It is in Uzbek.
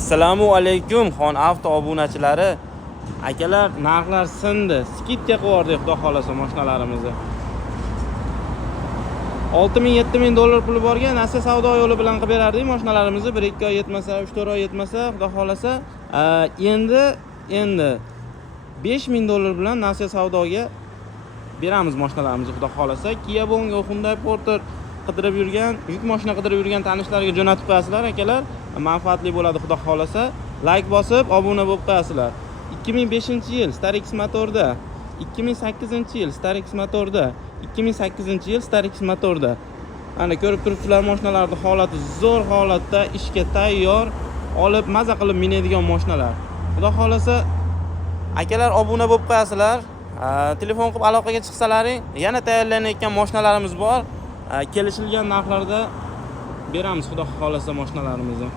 Assalomu alaykum Xon Avto obunachilari. Akalar, narxlar sindi. Skidga qo'yardik, xudo xolasa mashinalarimizni. 6000-7000 dollar puli borga Nasiya savdo yo'li bilan qilib berardik mashinalarimizni. 1-2 oy yetmasa, 3-4 oy yetmasa, xudo xolasa, endi 5000 dollar bilan Nasiya savdoga beramiz mashinalarimizni, xudo xolasa. Kia Bongo, Hyundai Porter qidirib yurgan, yuk mashina qidirib yurgan tanishlarga jo'natib qo'yasizlar akalar. Manfaatli bo'ladi, xudo xolasa. Like bosib, obuna bo'lib qo'yasizlar. 2005-yil Starix motorda, 2008-yil Starix motorda, 2008-yil Starix motorda. Ana ko'rib turibsizlar, mashinalarning holati zo'r holatda, ishga tayyor, olib maza qilib minadigan mashinalar. Xudo xolasa, akalar obuna bo'lib qo'yasizlar. Telefon qilib aloqaga chiqsalaring, yana tayyorlanayotgan mashinalarimiz bor. Kelishilgan narxlarda beramiz, xudo xolasa mashinalarimizni.